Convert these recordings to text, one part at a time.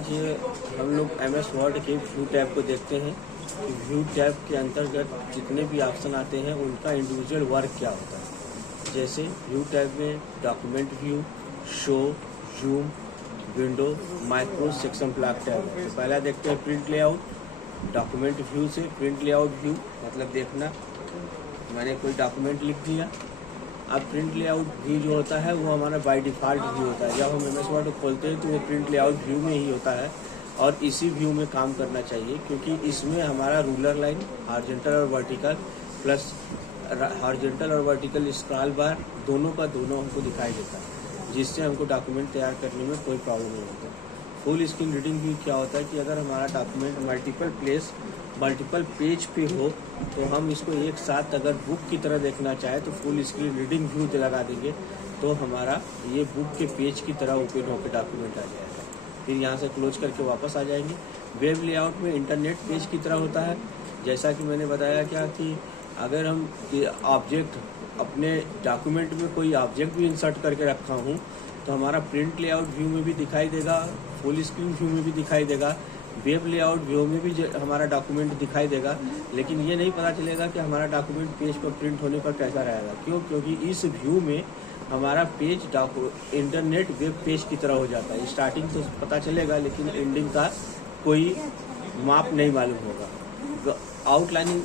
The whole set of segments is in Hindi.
आज हम लोग MS वर्ड के व्यू टैब को देखते हैं कि व्यू टैब के अंतर्गत जितने भी ऑप्शन आते हैं उनका इंडिविजुअल वर्क क्या होता है। जैसे व्यू टैब में document view, show, zoom, window, micro, section block tab है। तो पहला देखते हैं प्रिंट लेआउट। डॉक्यूमेंट व्यू से प्रिंट लेआउट व्यू मतलब देखना, मैंने कोई डॉक्यूमेंट लिख दिया। अब प्रिंट लेआउट व्यू जो होता है वो हमारा बाय डिफ़ॉल्ट व्यू होता है। जब हम MS वर्ड को खोलते हैं तो वो प्रिंट लेआउट व्यू में ही होता है और इसी व्यू में काम करना चाहिए, क्योंकि इसमें हमारा रूलर लाइन, हॉरिजॉन्टल और वर्टिकल, प्लस हॉरिजॉन्टल और वर्टिकल स्क्रॉल बार दोनों का दोनों हमको दिखाई देता है, जिससे हमको डॉक्यूमेंट तैयार करने में कोई प्रॉब्लम नहीं होता। फुल स्क्रीन रीडिंग व्यू क्या होता है कि अगर हमारा डॉक्यूमेंट मल्टीपल पेज पे हो तो हम इसको एक साथ अगर बुक की तरह देखना चाहे तो फुल स्क्रीन रीडिंग व्यू लगा देंगे तो हमारा ये बुक के पेज की तरह ओपन होकर डॉक्यूमेंट आ जाएगा। फिर यहाँ से क्लोज करके वापस आ जाएंगे। वेब लेआउट में इंटरनेट पेज की तरह होता है। जैसा कि मैंने बताया क्या कि अगर हम ऑब्जेक्ट अपने डॉक्यूमेंट में कोई ऑब्जेक्ट भी इंसर्ट करके रखा हूँ तो हमारा प्रिंट लेआउट व्यू में भी दिखाई देगा, फुल स्क्रीन व्यू में भी दिखाई देगा, वेब लेआउट व्यू में भी हमारा डॉक्यूमेंट दिखाई देगा। लेकिन ये नहीं पता चलेगा कि हमारा डॉक्यूमेंट पेज पर प्रिंट होने पर कैसा रहेगा। क्यों? क्योंकि इस व्यू में हमारा पेज इंटरनेट वेब पेज की तरह हो जाता है। स्टार्टिंग तो पता चलेगा लेकिन एंडिंग का कोई माप नहीं मालूम होगा। आउटलाइनिंग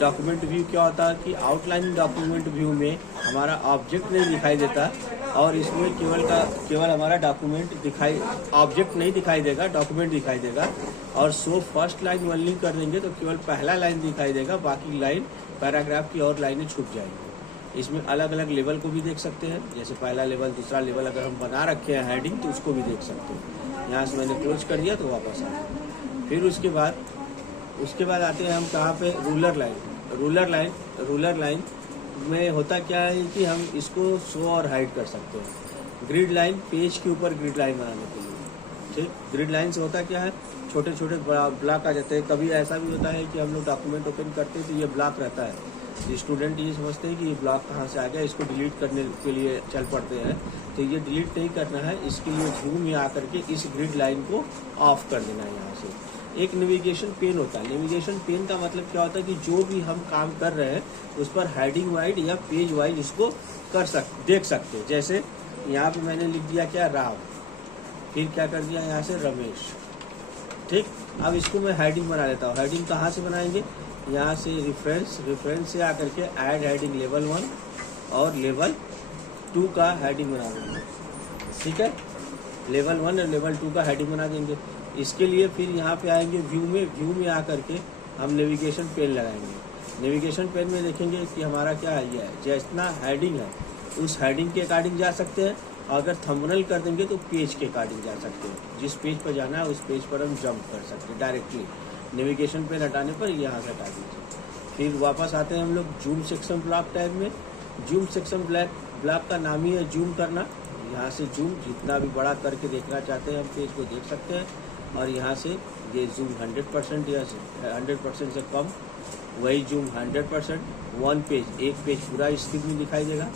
डॉक्यूमेंट व्यू क्या होता है कि आउटलाइनिंग डॉक्यूमेंट व्यू में हमारा ऑब्जेक्ट नहीं दिखाई देता और इसमें केवल हमारा ऑब्जेक्ट नहीं दिखाई देगा, डॉक्यूमेंट दिखाई देगा। और सो फर्स्ट लाइन ओनली कर देंगे तो केवल पहला लाइन दिखाई देगा, बाकी लाइन पैराग्राफ की और लाइनें छूट जाएंगी। इसमें अलग अलग लेवल को भी देख सकते हैं, जैसे पहला लेवल, दूसरा लेवल अगर हम बना रखे हैं हेडिंग तो उसको भी देख सकते हैं। यहाँ से मैंने क्लोज कर दिया तो वापस आ गया। फिर उसके बाद आते हैं हम कहाँ पे, रूलर लाइन में होता क्या है कि हम इसको शो और हाइड कर सकते हैं। ग्रिड लाइन, पेज के ऊपर ग्रिड लाइन बनाने के लिए, ठीक। ग्रिड लाइन से होता क्या है, छोटे छोटे ब्लॉक आ जाते हैं। कभी ऐसा भी होता है कि हम लोग डॉक्यूमेंट ओपन करते हैं तो ये ब्लॉक रहता है। स्टूडेंट ये समझते हैं कि ये ब्लॉक कहाँ से आ गया, इसको डिलीट करने के लिए चल पड़ते हैं। तो ये डिलीट नहीं करना है, इसके लिए व्यू में आकर के इस ग्रिड लाइन को ऑफ कर देना है। यहाँ से एक नेविगेशन पेन होता है। नेविगेशन पेन का मतलब क्या होता है कि जो भी हम काम कर रहे हैं उस पर हेडिंग वाइज या पेज वाइज इसको देख सकते हैं। जैसे यहाँ पे मैंने लिख दिया क्या, राव, फिर क्या कर दिया यहाँ से रमेश, ठीक। अब इसको मैं हेडिंग बना लेता हूँ। हेडिंग कहाँ से बनाएंगे, यहाँ से रेफरेंस से आकर के ऐड हेडिंग लेवल 1 और लेवल 2 का हेडिंग बना देंगे, ठीक है। लेवल 1 और लेवल 2 का हेडिंग बना देंगे। इसके लिए फिर यहाँ पे आएंगे व्यू में आकर के हम नेविगेशन पेन लगाएंगे। नेविगेशन पेन में देखेंगे कि हमारा क्या है, ये है जितना हेडिंग है उस हेडिंग के अकॉर्डिंग जा सकते हैं। अगर थंबनेल कर देंगे तो पेज के अकॉर्डिंग जा सकते हैं। जिस पेज पर जाना है उस पेज पर हम जंप कर सकते हैं डायरेक्टली। नेविगेशन पेन हटाने पर यहाँ से हटा दीजिए। फिर वापस आते हैं हम लोग जूम सेक्शन ब्लॉक टैब में। जूम सेक्शन ब्लॉक का नाम ही है जूम करना। यहाँ से जूम जितना भी बड़ा करके देखना चाहते हैं हम पेज को देख सकते हैं। और यहाँ से ये जूम 100% या 100% से कम, वही जूम 100%। 1 पेज, एक पेज पूरा स्क्रीन में दिखाई देगा,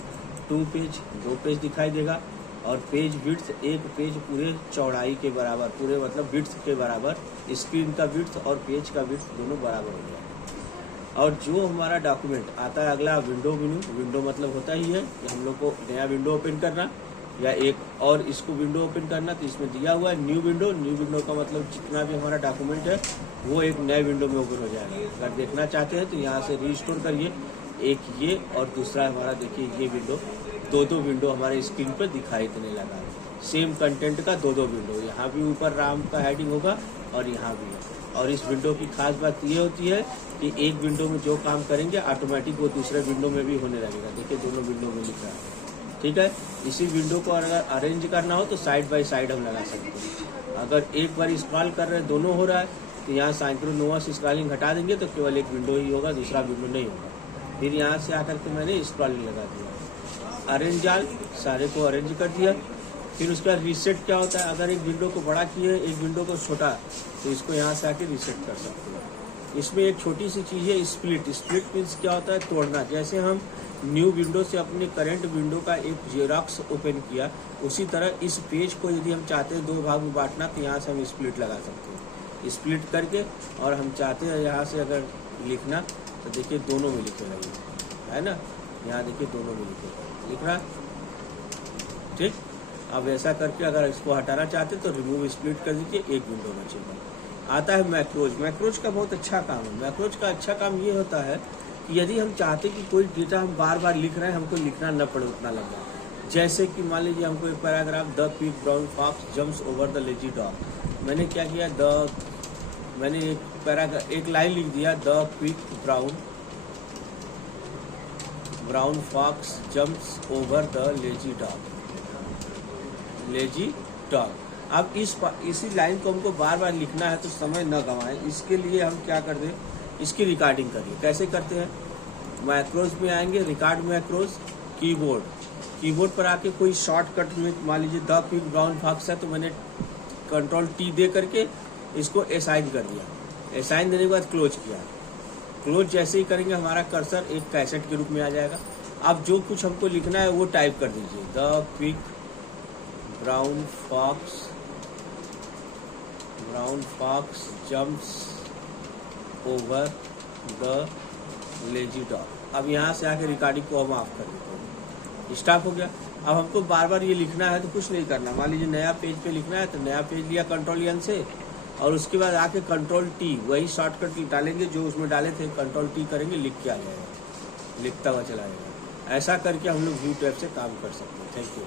2 पेज 2 पेज दिखाई देगा। और पेज विड्थ, एक पेज पूरे चौड़ाई के बराबर, पूरे मतलब विड्थ के बराबर, स्क्रीन का विड्थ और पेज का विड्थ दोनों बराबर हो जाएगा। और जो हमारा डॉक्यूमेंट आता है अगला, विंडो मतलब होता ही है कि हम लोग को नया विंडो ओपन करना या एक और इसको विंडो ओपन करना। तो इसमें दिया हुआ है न्यू विंडो का मतलब जितना भी हमारा डॉक्यूमेंट है वो एक नए विंडो में ओपन हो जाएगा। अगर देखना चाहते हैं तो यहाँ से रीस्टोर करिए, एक ये और दूसरा हमारा देखिए ये विंडो, दो विंडो हमारे स्क्रीन पर दिखाई देने लगा है। सेम कंटेंट का 2 विंडो, यहाँ भी ऊपर राम का हेडिंग होगा और यहाँ भी। और इस विंडो की खास बात ये होती है कि एक विंडो में जो काम करेंगे ऑटोमेटिक वो दूसरे विंडो में भी होने लगेगा। देखिए दोनों विंडो में लिखा है, ठीक है। इसी विंडो को अगर अरेंज करना हो तो साइड बाय साइड हम लगा सकते हैं। अगर एक बार स्क्रॉल कर रहे हैं दोनों हो रहा है तो यहाँ सिंक्रोनस स्क्रॉलिंग हटा देंगे तो केवल एक विंडो ही होगा, दूसरा विंडो नहीं होगा। फिर यहाँ से आकर के मैंने स्क्रॉलिंग लगा दिया, अरेंज ऑल, सारे को अरेंज कर दिया। फिर उसका रीसेट क्या होता है, अगर एक विंडो को बड़ा किए एक विंडो को छोटा तो इसको यहाँ से आके रीसेट कर सकते हैं। इसमें एक छोटी सी चीज़ है स्प्लिट मीन्स क्या होता है, तोड़ना। जैसे हम न्यू विंडो से अपने करंट विंडो का एक जेरॉक्स ओपन किया, उसी तरह इस पेज को यदि हम चाहते हैं 2 भाग में बांटना तो यहाँ से हम स्प्लिट लगा सकते हैं, स्प्लिट करके, और हम चाहते हैं यहाँ से अगर लिखना तो देखिए दोनों में लिखेगा ये, है ना, यहाँ देखिए दोनों में लिखेगा, लिख रहा, ठीक। अब ऐसा करके अगर इसको हटाना चाहते तो रिमूव स्प्लिट कर दीजिए, एक विंडो बचेगा। आता है मैक्रोज। मैक्रोज का बहुत अच्छा काम है। मैक्रोज का अच्छा काम ये होता है कि यदि हम चाहते कि कोई डेटा हम बार बार लिख रहे हैं, हमको लिखना न पड़े उतना लंबा, जैसे कि मान लीजिए हमको एक paragraph, the quick brown fox jumps over the lazy dog, मैंने क्या किया, मैंने एक लाइन लिख दिया, the quick brown fox jumps over the lazy dog. अब इसी लाइन को हमको बार बार लिखना है तो समय न गंवाएं, इसके लिए हम क्या कर दें, इसकी रिकॉर्डिंग करिए। कैसे करते हैं, मैक्रोज में आएंगे, रिकॉर्ड मैक्रोज, कीबोर्ड पर आके कोई शॉर्टकट में, मान लीजिए द क्विक ब्राउन फॉक्स है तो मैंने कंट्रोल टी दे करके इसको असाइन कर दिया, असाइन देने के बाद क्लोज किया। क्लोज जैसे ही करेंगे हमारा कर्सर एक कैसेट के रूप में आ जाएगा। अब जो कुछ हमको लिखना है वो टाइप कर दीजिए, the quick brown fox jumps over the lazy dog. अब यहाँ से आके रिकॉर्डिंग को हम ऑफ कर देते हैं, स्टॉप हो गया। अब हमको बार बार ये लिखना है तो कुछ नहीं करना, मान लीजिए नया पेज पे लिखना है तो नया पेज लिया कंट्रोल एन से, और उसके बाद आके कंट्रोल टी, वही शॉर्टकट डालेंगे जो उसमें डाले थे, कंट्रोल टी करेंगे, लिख के आ जाएगा, लिखता हुआ चला जाएगा। ऐसा करके हम लोग व्यू टैब से काम कर सकते हैं। Thank you.